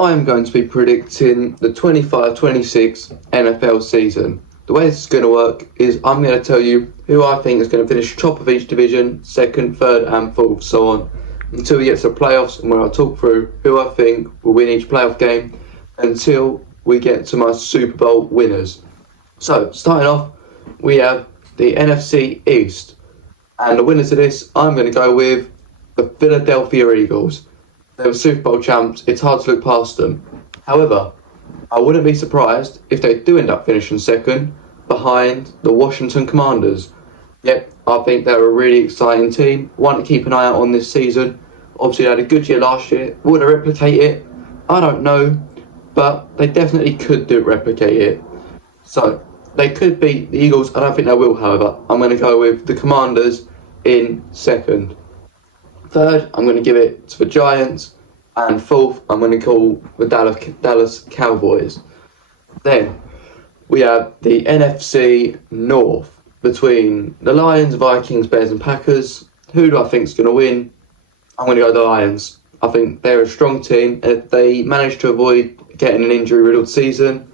I'm going to be predicting the 25-26 NFL season. The way this is going to work is I'm going to tell you who I think is going to finish top of each division, second, third and fourth, so on, until we get to the playoffs, and where I'll talk through who I think will win each playoff game until we get to my Super Bowl winners. So, starting off, we have the NFC East. And the winners of this, I'm going to go with the Philadelphia Eagles. They were Super Bowl champs. It's hard to look past them. However, I wouldn't be surprised if they do end up finishing second behind the Washington Commanders. Yep, I think they're a really exciting team. One to keep an eye out on this season. Obviously, they had a good year last year. Would they replicate it? I don't know. But they definitely could replicate it. So, they could beat the Eagles. I don't think they will, however. I'm going to go with the Commanders in second. Third, I'm going to give it to the Giants. And fourth, I'm going to call the Dallas Cowboys. Then, we have the NFC North between the Lions, Vikings, Bears and Packers. Who do I think is going to win? I'm going to go with the Lions. I think they're a strong team. If they manage to avoid getting an injury-riddled season,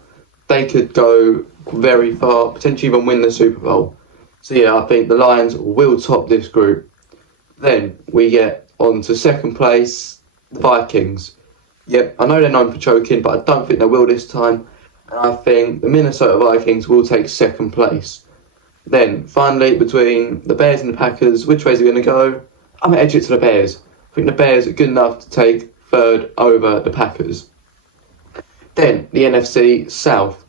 they could go very far, potentially even win the Super Bowl. So yeah, I think the Lions will top this group. Then we get on to second place, the Vikings. Yep, I know they're known for choking, but I don't think they will this time. And I think the Minnesota Vikings will take second place. Then, finally, between the Bears and the Packers, which way is it going to go? I'm going to edge it to the Bears. I think the Bears are good enough to take third over the Packers. Then, the NFC South.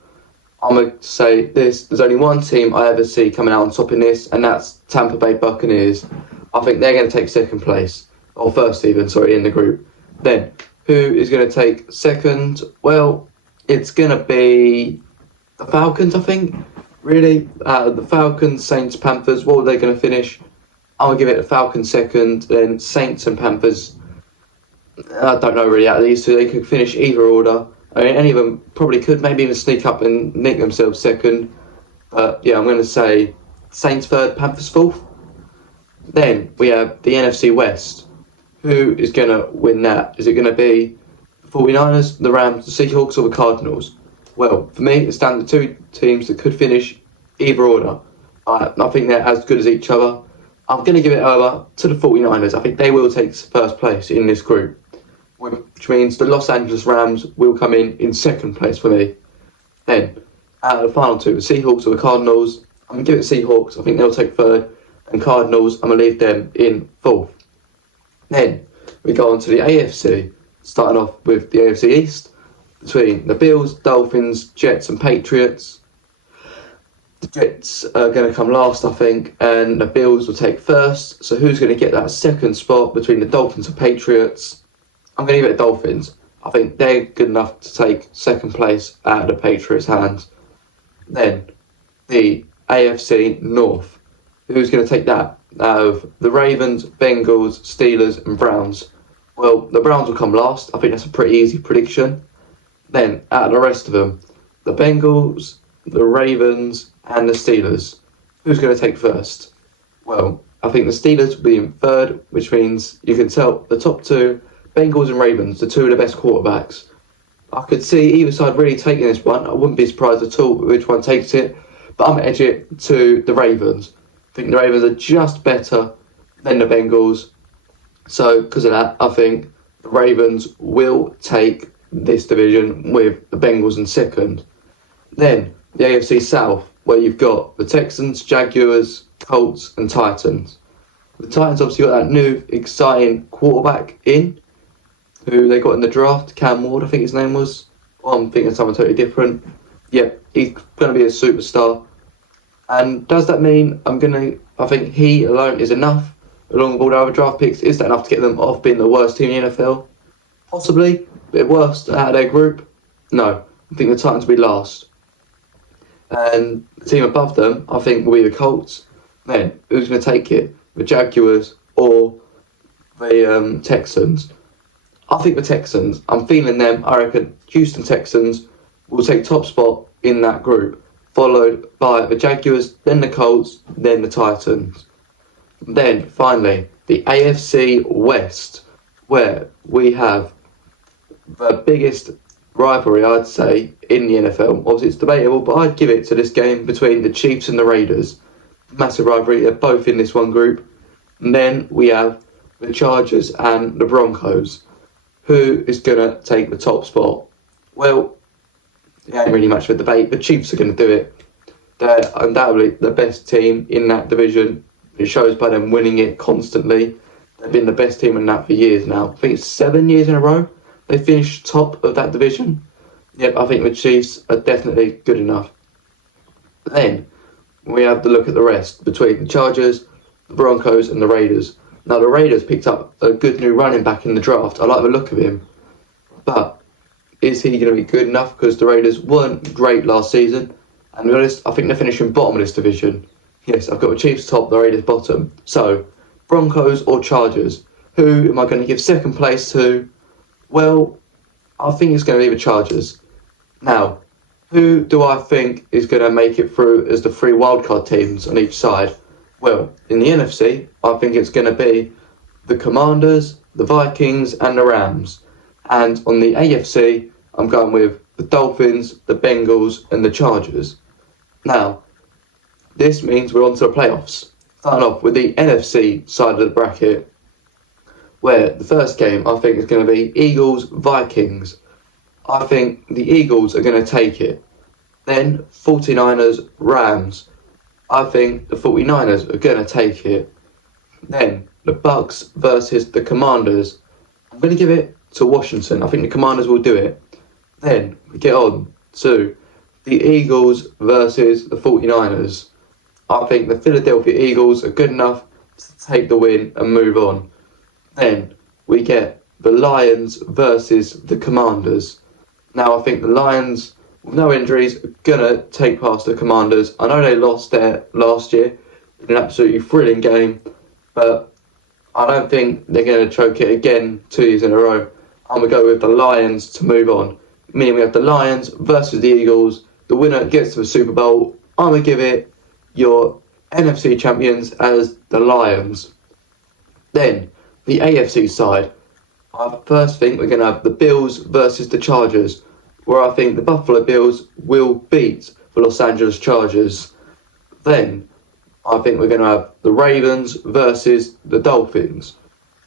I'm going to say this, there's only one team I ever see coming out on top in this, and that's Tampa Bay Buccaneers. I think they're going to take second place, or first even, in the group. Then, who is going to take second? Well, it's going to be the Falcons, I think. Really, the Falcons, Saints, Panthers, what are they going to finish? I'm going to give it the Falcons second, then Saints and Panthers. I don't know really out of these two, they could finish either order. I mean, any of them probably could maybe even sneak up and nick themselves second. But yeah, I'm going to say Saints third, Panthers fourth. Then we have the NFC West. Who is going to win that? Is it going to be the 49ers, the Rams, the Seahawks or the Cardinals? Well, for me, it's down to two teams that could finish either order. I think they're as good as each other. I'm going to give it over to the 49ers. I think they will take first place in this group, which means the Los Angeles Rams will come in second place for me. Then, out of the final two, the Seahawks or the Cardinals, I'm going to give it Seahawks. I think they'll take third. And Cardinals, I'm going to leave them in fourth. Then, we go on to the AFC, starting off with the AFC East, between the Bills, Dolphins, Jets and Patriots. The Jets are going to come last, I think, and the Bills will take first. So who's going to get that second spot between the Dolphins and Patriots? I'm going to give it the Dolphins. I think they're good enough to take second place out of the Patriots' hands. Then, the AFC North. Who's going to take that out of the Ravens, Bengals, Steelers and Browns? Well, the Browns will come last. I think that's a pretty easy prediction. Then, out of the rest of them, the Bengals, the Ravens and the Steelers. Who's going to take first? Well, I think the Steelers will be in third, which means you can tell the top two, Bengals and Ravens, the two of the best quarterbacks. I could see either side really taking this one. I wouldn't be surprised at all which one takes it, but I'm going to edge it to the Ravens. I think the Ravens are just better than the Bengals. So, because of that, I think the Ravens will take this division with the Bengals in second. Then, the AFC South, where you've got the Texans, Jaguars, Colts and Titans. The Titans obviously got that new, exciting quarterback in, who they got in the draft, Cam Ward, I think his name was. Well, I'm thinking of someone totally different. Yep, he's going to be a superstar. And does that mean I think he alone is enough, along with all the other draft picks? Is that enough to get them off being the worst team in the NFL? Possibly, but worst out of their group? No, I think the Titans will be last. And the team above them, I think, will be the Colts. Then, who's going to take it? The Jaguars or the Texans? I think the Texans. I'm feeling them. I reckon Houston Texans will take top spot in that group, followed by the Jaguars, then the Colts, then the Titans. Then, finally, the AFC West, where we have the biggest rivalry, I'd say, in the NFL. Obviously, it's debatable, but I'd give it to this game between the Chiefs and the Raiders. Massive rivalry. They're both in this one group. And then we have the Chargers and the Broncos. Who is going to take the top spot? Well, it ain't really much of a debate. The Chiefs are going to do it. They're undoubtedly the best team in that division. It shows by them winning it constantly. They've been the best team in that for years now. I think it's 7 years in a row they finished top of that division. Yep, I think the Chiefs are definitely good enough. Then we have to look at the rest between the Chargers, the Broncos and the Raiders. Now the Raiders picked up a good new running back in the draft. I like the look of him. But is he going to be good enough? Because the Raiders weren't great last season. And to be honest, I think they're finishing bottom of this division. Yes, I've got the Chiefs top, the Raiders bottom. So, Broncos or Chargers? Who am I going to give second place to? Well, I think it's going to be the Chargers. Now, who do I think is going to make it through as the three wildcard teams on each side? Well, in the NFC, I think it's going to be the Commanders, the Vikings and the Rams. And on the AFC, I'm going with the Dolphins, the Bengals and the Chargers. Now, this means we're on to the playoffs. Starting off with the NFC side of the bracket, where the first game I think is going to be Eagles-Vikings. I think the Eagles are going to take it. Then 49ers-Rams. I think the 49ers are going to take it. Then the Bucks versus the Commanders. I'm going to give it to Washington. I think the Commanders will do it. Then we get on to the Eagles versus the 49ers. I think the Philadelphia Eagles are good enough to take the win and move on. Then we get the Lions versus the Commanders. Now I think the Lions, with no injuries, are going to take past the Commanders. I know they lost there last year in an absolutely thrilling game, but I don't think they're going to choke it again 2 years in a row. I'm going to go with the Lions to move on. Meaning we have the Lions versus the Eagles. The winner gets to the Super Bowl. I'm going to give it your NFC champions as the Lions. Then, the AFC side. I first think we're going to have the Bills versus the Chargers, where I think the Buffalo Bills will beat the Los Angeles Chargers. Then, I think we're going to have the Ravens versus the Dolphins.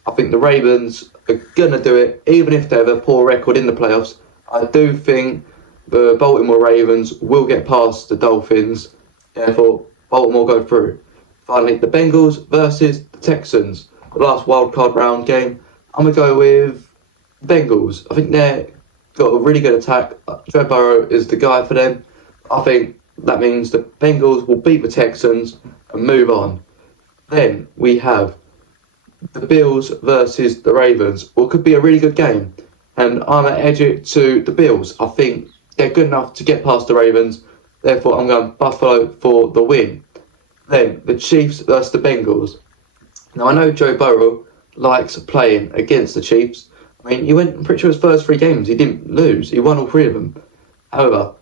I think the Ravens are going to do it, even if they have a poor record in the playoffs. I do think the Baltimore Ravens will get past the Dolphins, therefore Baltimore go through. Finally, the Bengals versus the Texans, the last wildcard round game. I'm going to go with Bengals. I think they've got a really good attack. Joe Burrow is the guy for them. I think that means the Bengals will beat the Texans and move on. Then we have the Bills versus the Ravens. Well, it could be a really good game. And I'm going to edge it to the Bills. I think they're good enough to get past the Ravens. Therefore, I'm going Buffalo for the win. Then, the Chiefs versus the Bengals. Now, I know Joe Burrow likes playing against the Chiefs. I mean, I'm pretty sure his first 3 games, he didn't lose. He won all 3 of them. However,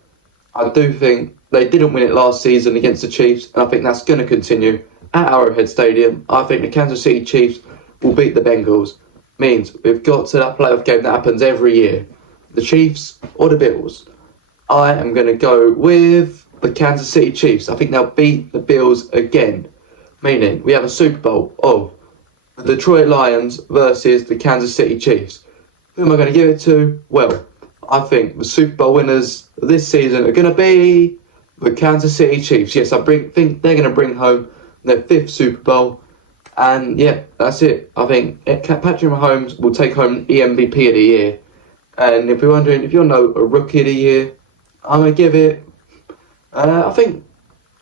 I do think they didn't win it last season against the Chiefs. And I think that's going to continue at Arrowhead Stadium. I think the Kansas City Chiefs will beat the Bengals. Means we've got to that playoff game that happens every year. The Chiefs or the Bills. I am going to go with the Kansas City Chiefs. I think they'll beat the Bills again. Meaning we have a Super Bowl of the Detroit Lions versus the Kansas City Chiefs. Who am I going to give it to? Well, I think the Super Bowl winners this season are going to be the Kansas City Chiefs. Yes, I think they're going to bring home their 5th Super Bowl. And yeah, that's it. I think Patrick Mahomes will take home the MVP of the year. And if you're wondering, if you know a Rookie of the Year, I'm going to give it, I think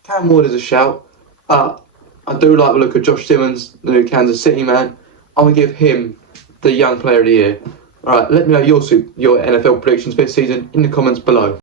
Cam Ward is a shout. But I do like the look of Josh Simmons, the new Kansas City man. I'm going to give him the Young Player of the Year. Alright, let me know your NFL predictions for this season in the comments below.